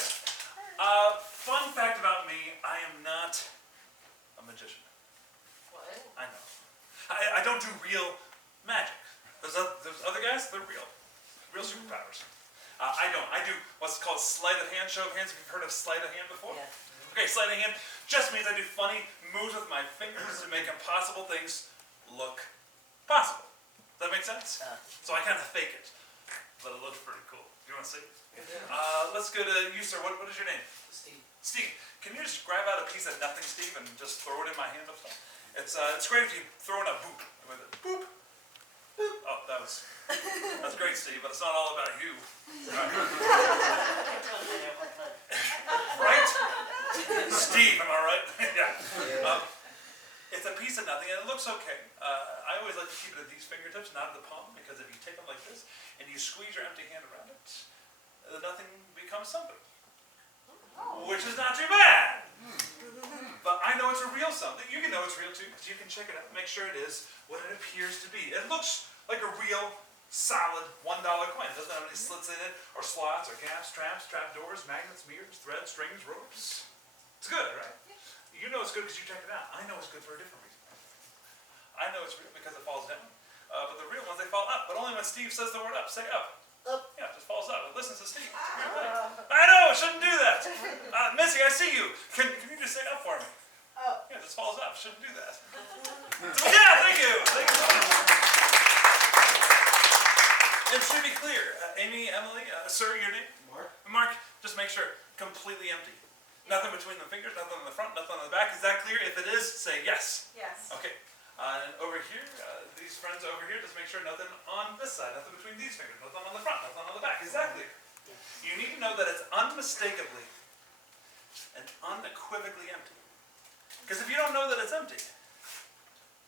right. Fun fact about me, I am not a magician. What? I know. I don't do real magic. There's other guys, they're real. Real superpowers. I don't. I do what's called sleight of hand, show of hands. Have you heard of sleight of hand before? Yeah. Okay, sleight of hand just means I do funny moves with my fingers to make impossible things look possible. Does that make sense? So I kind of fake it, but it looks pretty cool. Do you want to see? Let's go to you, sir. What is your name? Steve. Steve. Can you just grab out a piece of nothing, Steve, and just throw it in my hand up top? It's great if you throw in a boop with it. Boop. Boop. Oh, that's great, Steve, but it's not all about you. Right? Steve, am I right? Yeah. It's a piece of nothing, and it looks okay. I always like to keep it at these fingertips, not at the palm, because if you take them like this and you squeeze your empty hand around it, the nothing becomes something. Which is not too bad. But I know it's a real something. You can know it's real too, because you can check it out and make sure it is what it appears to be. It looks like a real, solid $1 coin. It doesn't have any slits in it, or slots, or gaps, traps, trap doors, magnets, mirrors, threads, strings, ropes. It's good, right? You know it's good because you checked it out. I know it's good for a different reason. I know it's real because it falls down. But the real ones, they fall up. But only when Steve says the word up. Say up. Up. Yeah, it just falls up. It listens to Steve. I know, I shouldn't do that. Missy, I see you. Can you just say up for me? Up. Yeah, it just falls up. Shouldn't do that. Yeah, thank you. Thank you so much. And should be clear. Amy, Emily, sir, your name? Mark. Mark, just make sure. Completely empty. Nothing between the fingers, nothing on the front, nothing on the back. Is that clear? If it is, say yes. Yes. Okay. And over here, these friends over here, just make sure nothing on this side, nothing between these fingers, nothing on the front, nothing on the back. Is that clear? You need to know that it's unmistakably and unequivocally empty. Because if you don't know that it's empty,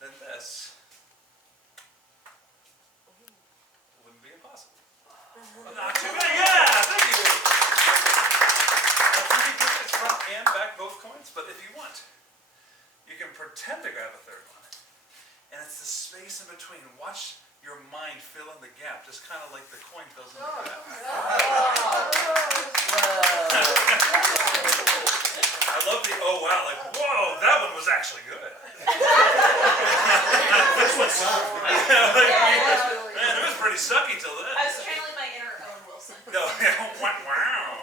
then this wouldn't be impossible. Not too bad. Yeah, thank you. Pretty good. It's front and back, both coins. But if you want, you can pretend to grab a third one. And it's the space in between. Watch your mind fill in the gap, just kind of like the coin fills in the gap. I love the oh wow, like whoa, that one was actually good. Man, it was pretty sucky till then. I was channeling my inner Owen Wilson. No, wow.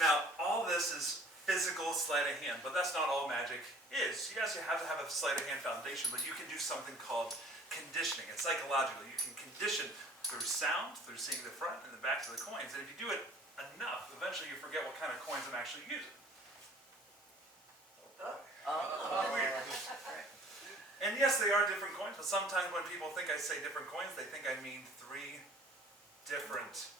Now, all this is physical sleight of hand, but that's not all magic is. Yes, you have to have a sleight of hand foundation, but you can do something called conditioning. It's psychological. You can condition through sound, through seeing the front and the backs of the coins, and if you do it enough, eventually you forget what kind of coins I'm actually using. Weird. And yes, they are different coins, but sometimes when people think I say different coins, they think I mean 3 different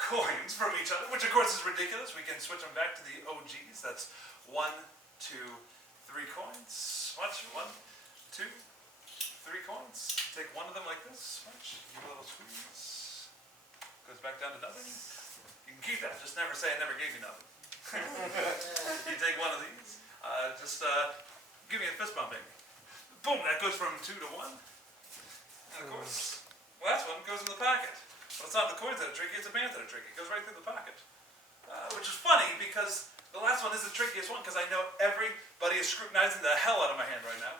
coins from each other, which of course is ridiculous. We can switch them back to the OGs. That's 1, 2, 3 coins. Watch. 1, 2, 3 coins. Take one of them like this. Watch. Give a little squeeze. Goes back down to nothing. You can keep that. Just never say I never gave you nothing. You take one of these. Give me a fist bump, baby. Boom. That goes from 2 to 1. And of course, last one goes in the pocket. But it's not the coins that are tricky, it's the bands that are tricky. It goes right through the pocket. Which is funny because the last one is the trickiest one because I know everybody is scrutinizing the hell out of my hand right now.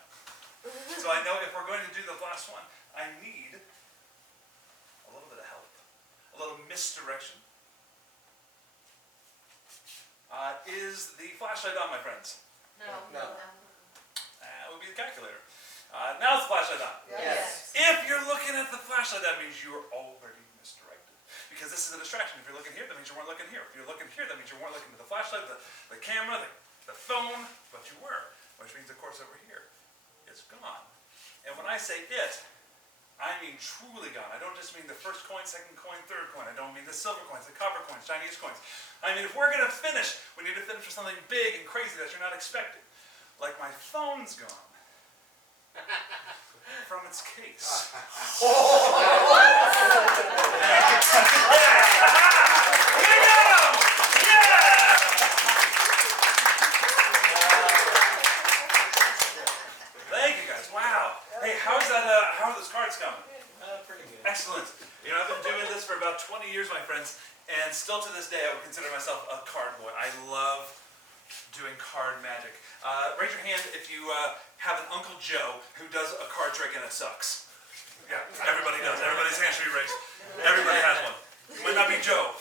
So I know if we're going to do the last one, I need a little bit of help. A little misdirection. Is the flashlight on, my friends? No. It would be the calculator. Now the flashlight on. Yes. If you're looking at the flashlight, that means you're already misdirected. Because this is a distraction. If you're looking here, that means you weren't looking here. If you're looking here, that means you weren't looking at the flashlight, the camera, the phone, but you were. Which means, of course, over here, it's gone. And when I say it, I mean truly gone. I don't just mean the first coin, second coin, third coin. I don't mean the silver coins, the copper coins, Chinese coins. I mean, if we're going to finish, we need to finish with something big and crazy that you're not expecting. Like my phone's gone. From its case. Thank you guys. Wow. Hey, how are those cards coming? Pretty good. Excellent. You know, I've been doing this for about about 20 years, my friends, and still to this day I would consider myself a card boy. I love doing card magic. Raise your hand if you have an Uncle Joe who does a card trick and it sucks. Yeah, everybody does. Everybody's hand should be raised. Everybody has one. It might not be Joe.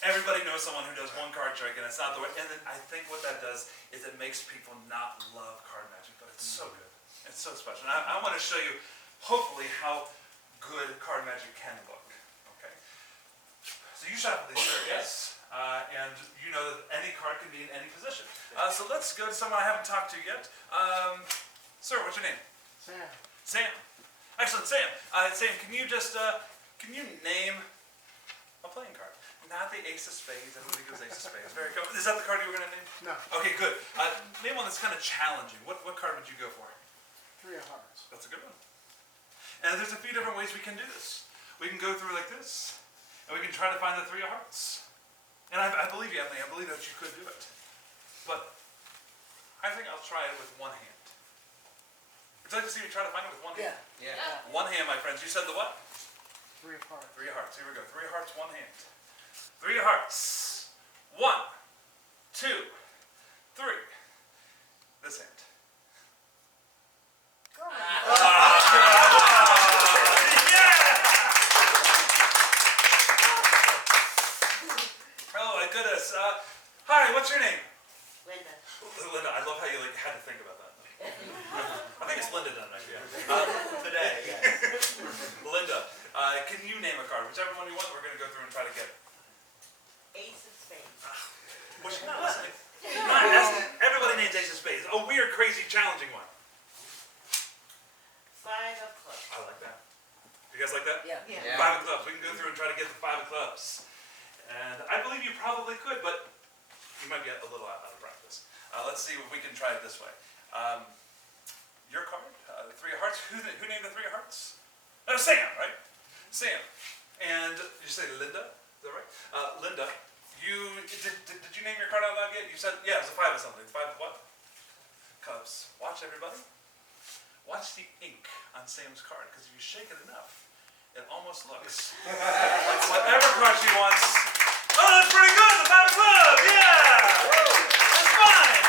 Everybody knows someone who does one card trick and it's not the way. And then I think what that does is it makes people not love card magic, but it's so good. It's so special. And I want to show you, hopefully, how good card magic can look. Okay. So you shuffle these, sir. Yes. And you know that any card can be in any position. So let's go to someone I haven't talked to yet. Sir, what's your name? Sam. Sam. Excellent, Sam. Sam, can you just can you name a playing card? Not the Ace of Spades. Everybody goes Ace of Spades. Very good. Is that the card you were going to name? No. Okay, good. Name one that's kind of challenging. What card would you go for? 3 of hearts. That's a good one. And there's a few different ways we can do this. We can go through like this, and we can try to find the 3 of hearts. And I believe you, Emily. I believe that you could do it. But I think I'll try it with one hand. Would you like to see me try to find it with one hand? Yeah. One hand, my friends. You said the what? 3 of hearts. 3 of hearts. Here we go. 3 of hearts, one hand. 3 of hearts. 1, 2, 3. This hand. Oh my goodness. Hi, what's your name? Linda. Linda. I love how you had to think about that. I think it's Linda tonight. Yeah. Today, yes. Linda, can you name a card? Whichever one you want, we're going to go through and try to get it. Ace of Spades. Well, she's not listening. Everybody names Ace of Spades. A weird, crazy, challenging one. 5 of Clubs. I like that. You guys like that? Yeah. 5 of Clubs. We can go through and try to get the 5 of Clubs. And I believe you probably could, but you might be a little out of practice. Let's see if we can try it this way. Your card, 3 of Hearts. Who named the 3 of Hearts? Oh, Sam, right? Sam. And you say Linda? Is that right? Linda, did you name your card out loud yet? You said, yeah, it was a 5 of something. 5 of what? Cubs. Watch, everybody. Watch the ink on Sam's card, because if you shake it enough, it almost looks like whatever card she wants. Oh, that's pretty good! The 5 of clubs! Yeah! That's fine!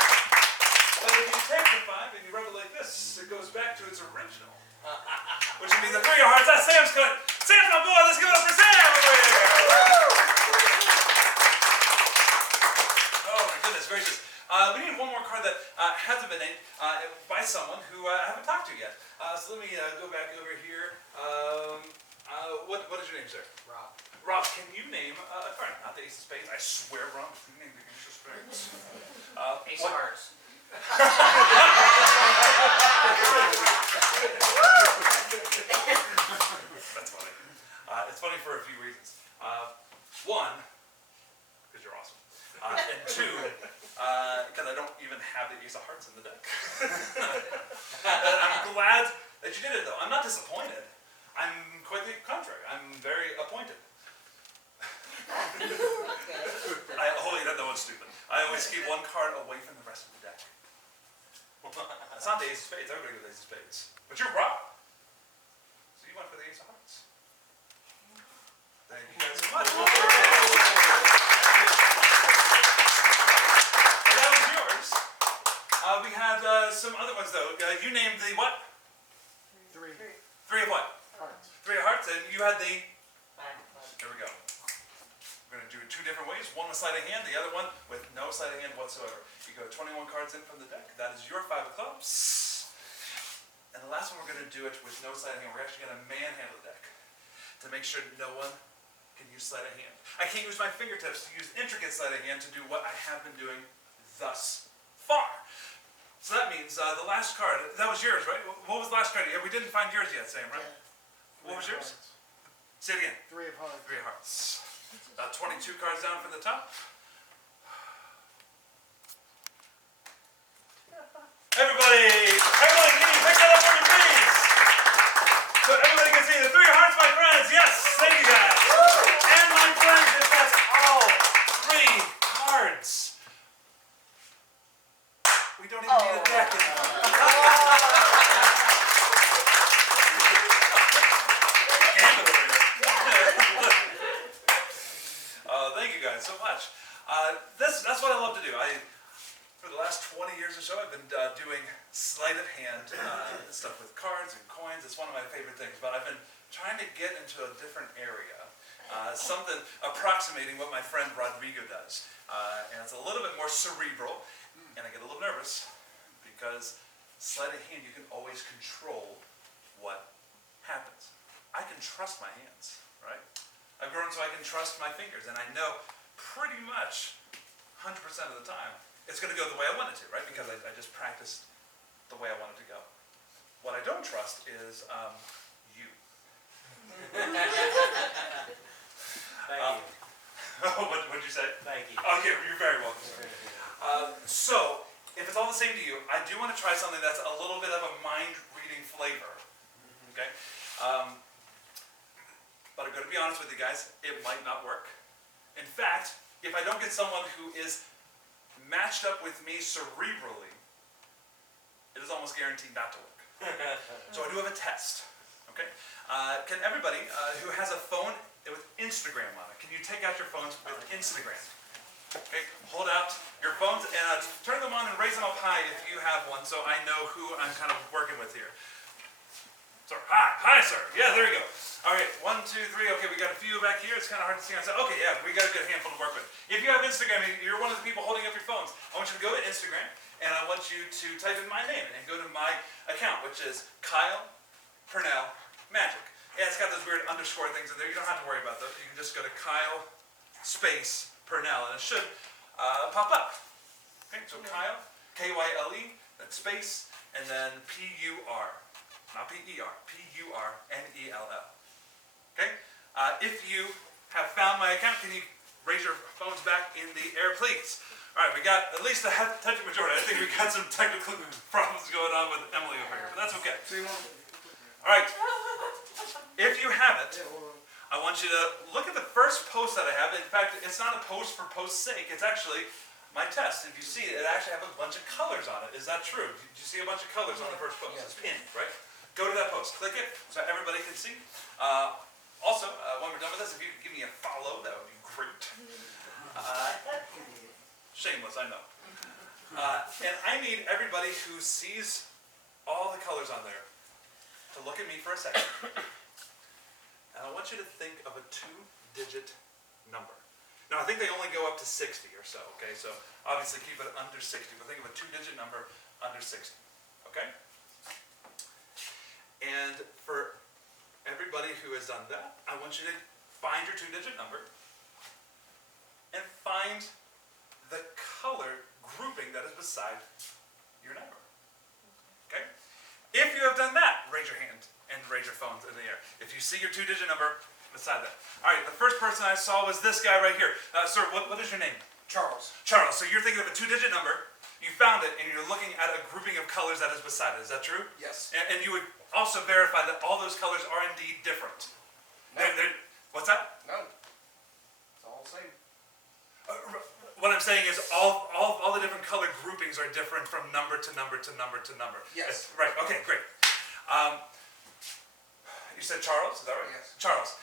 But if you take the 5 and you rub it like this, it goes back to its original. Which would be the 3 of hearts. That's Sam's card. Sam's my boy! Let's give it up for Sam over here! Oh my goodness gracious. We need one more card that hasn't been named by someone who I haven't talked to yet. So let me go back over here. What is your name, sir? Rob. Rob, can you name a card? Not the Ace of Spades. I swear, Rob, you name the Ace of Spades. Ace of Hearts. That's funny. It's funny for a few reasons. One, because you're awesome. And 2, because I don't even have the Ace of Hearts in the deck. I'm glad that you did it, though. I'm not disappointed. I'm quite the contrary. I'm very appointed. That was stupid. I always keep one card away from the rest of the deck. That's not the Ace of Spades. Everybody goes Ace of Spades. But you're Rob. So you went for the Ace of Hearts. Thank you guys so much. That was yours. We had some other ones, though. You named the what? 3 3 of what? hearts. 3 of Hearts, and you had the... 5 of Clubs. There we go. We're going to do it 2 different ways. One with sleight of hand, the other one with no sleight of hand whatsoever. You go 21 cards in from the deck. That is your 5 of clubs. And the last one, we're going to do it with no sleight of hand. We're actually going to manhandle the deck to make sure no one can use sleight of hand. I can't use my fingertips to use intricate sleight of hand to do what I have been doing thus far. So that means the last card, that was yours, right? What was the last card? Yeah, we didn't find yours yet, Sam, right? What was yours? Say it again. 3 of hearts. 3 of hearts. 22 cards down from the top. Everybody, can you pick that up for me, please? So everybody can see the 3 of hearts, my friends. Yes, thank you guys. And my friends, if that's all 3 cards, we don't even need a deck anymore. Gambit over here. guys so much. That's what I love to do. For the last 20 years or so, I've been doing sleight of hand stuff with cards and coins. It's one of my favorite things, but I've been trying to get into a different area. Something approximating what my friend Rodrigo does. And it's a little bit more cerebral, and I get a little nervous because sleight of hand, you can always control what happens. I can trust my hands, right? I've grown so I can trust my fingers, and I know pretty much 100% of the time it's going to go the way I want it to, right? Because I just practiced the way I want it to go. What I don't trust is you. Thank you. What'd you say? Thank you. Okay, you're very welcome, sir. So, if it's all the same to you, I do want to try something that's a little bit of a mind-reading flavor. Okay? But I'm going to be honest with you guys, it might not work. In fact, if I don't get someone who is matched up with me cerebrally, it is almost guaranteed not to work. So I do have a test. Okay? Can everybody who has a phone with Instagram on it, can you take out your phones with Instagram? Okay, hold out your phones and turn them on and raise them up high if you have one, so I know who I'm kind of working with here. Sir, hi, sir. Yeah, there you go. All right, 1, 2, 3. Okay, we got a few back here. It's kind of hard to see. Okay, yeah, we got a good handful to work with. If you have Instagram, you're one of the people holding up your phones. I want you to go to Instagram, and I want you to type in my name and go to my account, which is Kyle Purnell Magic. Yeah, it's got those weird underscore things in there. You don't have to worry about those. You can just go to Kyle space Purnell, and it should pop up. Okay, so Kyle, K-Y-L-E, then space, and then P-U-R. Not P-E-R, P-U-R-N-E-L-L. Okay? If you have found my account, can you raise your phones back in the air, please? All right, we got at least a touch majority. I think we got some technical problems going on with Emily over here, but that's okay. All right. If you have it, I want you to look at the first post that I have. In fact, it's not a post for post's sake. It's actually my test. If you see it, it actually has a bunch of colors on it. Is that true? Did you see a bunch of colors on the first post? It's pinned, right? Go to that post. Click it so everybody can see. Also, when we're done with this, if you could give me a follow, that would be great. Shameless, I know. And I need everybody who sees all the colors on there to look at me for a second. And I want you to think of a 2-digit number. Now, I think they only go up to 60 or so, okay? So, obviously keep it under 60, but think of a 2-digit number under 60, okay? And for everybody who has done that, I want you to find your 2-digit number and find the color grouping that is beside your number, okay? If you have done that, raise your hand and raise your phones in the air. If you see your 2-digit number beside that. All right, the first person I saw was this guy right here. Sir, what is your name? Charles. Charles, so you're thinking of a 2-digit number, you found it, and you're looking at a grouping of colors that is beside it. Is that true? Yes. And you would also verify that all those colors are indeed different. No. What's that? No. It's all the same. What I'm saying is all the different color groupings are different from number to number to number to number. Yes. Right, okay, great. You said Charles, is that right? Yes. Charles.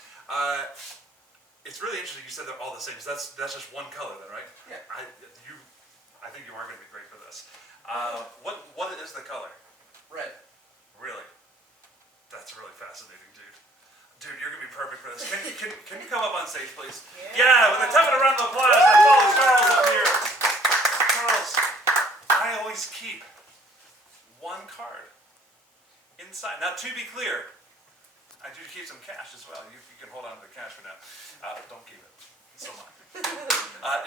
It's really interesting you said they're all the same. So that's just one color then, right? Yeah. I think you are going to be great for this. What is the color? Red. Really? That's really fascinating, dude. Dude, you're going to be perfect for this. Can you come up on stage, please? Yeah, with a tough round of applause, I follow Charles up here. Charles, I always keep one card inside. Now, to be clear, I do keep some cash as well. You can hold on to the cash for now. Don't keep it. It's still mine.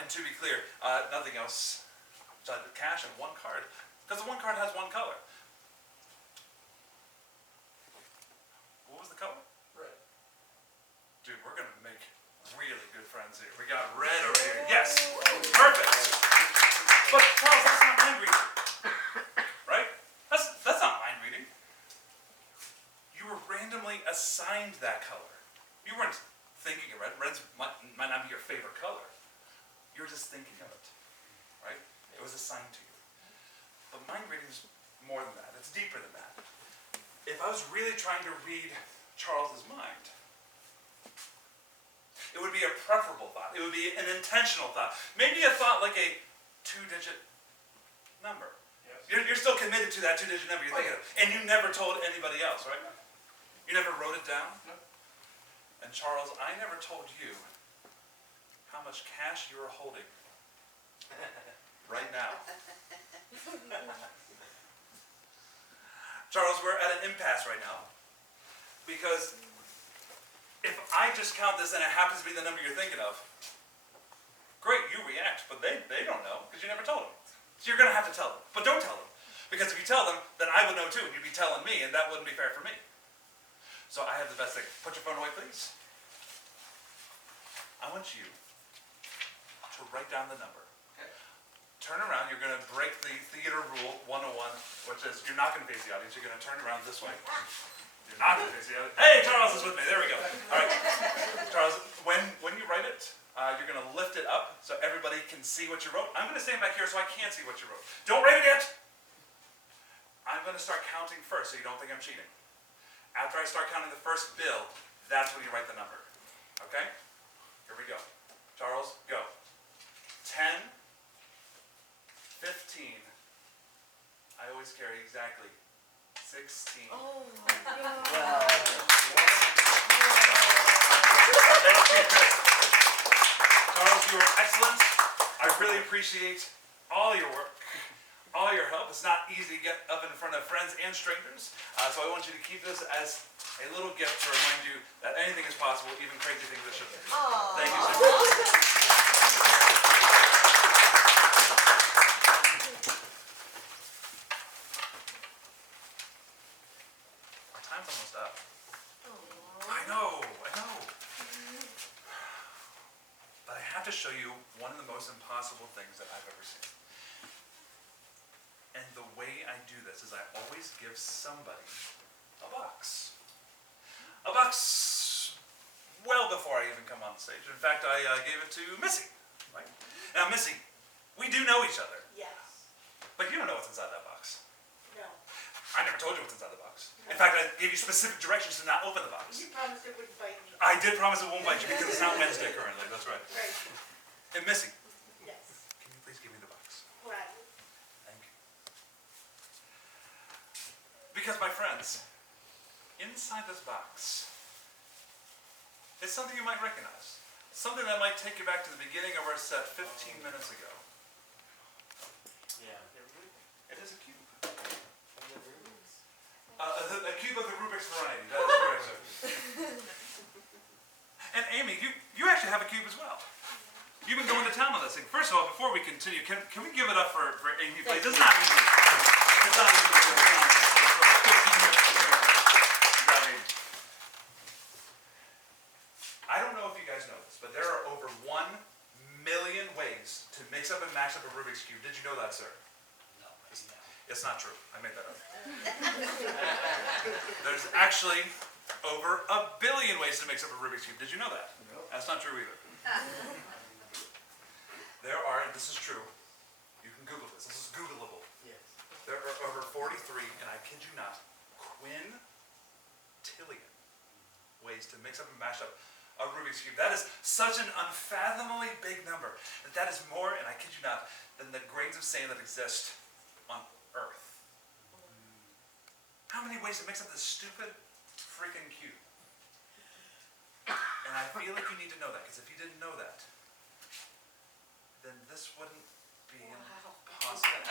And to be clear, nothing else besides the cash and one card, because the one card has one color. What was the color? Red. Dude, we're going to make really good friends here. We got red over here. Yes. Perfect. But Charles, that's not mind reading. Right? That's not mind reading. You were randomly assigned that color. You weren't thinking of red. Red might not be your favorite color. You were just thinking of it. Right? It was assigned to you. But mind reading is more than that. It's deeper than that. If I was really trying to read Charles's mind, it would be a preferable thought. It would be an intentional thought. Maybe a thought like a 2-digit number. Yes. You're still committed to that 2-digit number you're thinking of. And you never told anybody else, right? You never wrote it down? No. And Charles, I never told you how much cash you are holding right now. Charles, we're at an impasse right now. Because if I just count this and it happens to be the number you're thinking of, great, you react, but they don't know because you never told them. So you're going to have to tell them. But don't tell them. Because if you tell them, then I would know too, and you'd be telling me, and that wouldn't be fair for me. So I have the best thing. Put your phone away, please. I want you to write down the number. Okay. Turn around, you're going to break the theater rule 101, which is you're not going to face the audience, you're going to turn around this way. You're not going to face the audience. Hey, Charles is with me, there we go. All right, Charles, when you write it, you're going to lift it up so everybody can see what you wrote. I'm going to stand back here so I can't see what you wrote. Don't write it yet. I'm going to start counting first so you don't think I'm cheating. After I start counting the first bill, that's when you write the number. Okay? Here we go. Charles, go. 10, 15. I always carry exactly 16. Oh Charles, you were excellent. I really appreciate all your work, all your help. It's not easy to get up in front of friends and strangers, so I want you to keep this as a little gift to remind you that anything is possible, even crazy things that shouldn't be. Thank you so much. Our time's almost up. I know. But I have to show you one of the most impossible things that I've ever seen. And the way I do this is I always give somebody a box. A box well before I even come on stage. In fact, I gave it to Missy. Right? Now, Missy, we do know each other, yes. but you don't know what's inside that box. No. I never told you what's inside the box. In fact, I gave you specific directions to not open the box. You promised it wouldn't bite me. I did promise it won't bite you because it's not Wednesday currently. That's right. Right. And Missy, Yes. can you please give me the box? Gladly. Thank you. Because, my friends, inside this box is something you might recognize. Something that might take you back to the beginning of our set 15 minutes ago. Yeah. It is a cube. A cube of the Rubik's variety. That is correct, sir. And Amy, you actually have a cube as well. You've been going to town on this thing. First of all, before we continue, can we give it up for Amy, please? It's not easy. It's not easy to go down for 15 minutes. You got Amy. I don't know if you guys know this, but there are over 1 million ways to mix up and mash up a Rubik's Cube. Did you know that, sir? No, maybe not. It's not true. I made that up. There's actually over 1 billion ways to mix up a Rubik's Cube. Did you know that? No. That's not true either. There are, and this is true, you can Google this. This is Googleable. Yes. There are over 43, and I kid you not, quintillion ways to mix up and mash up a Rubik's Cube. That is such an unfathomably big number that is more, and I kid you not, than the grains of sand that exist on Earth. How many ways to mix up this stupid freaking cube? And I feel like you need to know that, because if you didn't know that, then this wouldn't be possible.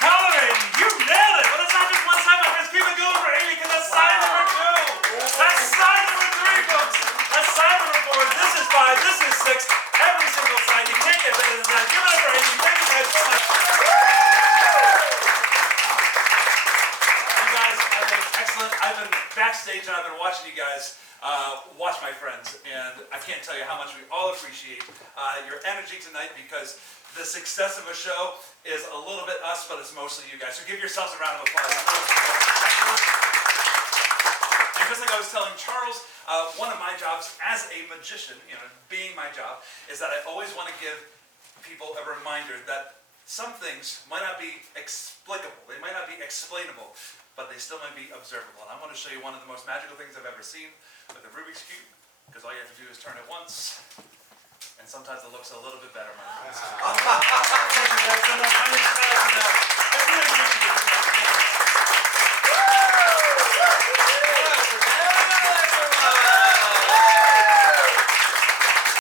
Hallelujah! You nailed it! But it's not just one side, my friends. Keep it going for Amy, because that's side number 2. That's side number 3, folks. That's side number 4. This is 5. This is 6. Every single side. You can't get better than that. Give it up for Amy. Thank you guys so much. You guys have been excellent. I've been backstage and I've been watching you guys watch my friends, and I can't tell you how much we all appreciate your energy tonight, because the success of a show is a little bit us, but it's mostly you guys. So give yourselves a round of applause. And just like I was telling Charles, one of my jobs as a magician, being my job, is that I always want to give people a reminder that some things might not be explicable, they might not be explainable, but they still might be observable. And I'm going to show you one of the most magical things I've ever seen with a Rubik's Cube, because all you have to do is turn it once, and sometimes it looks a little bit better, my friends. Thank you guys so much.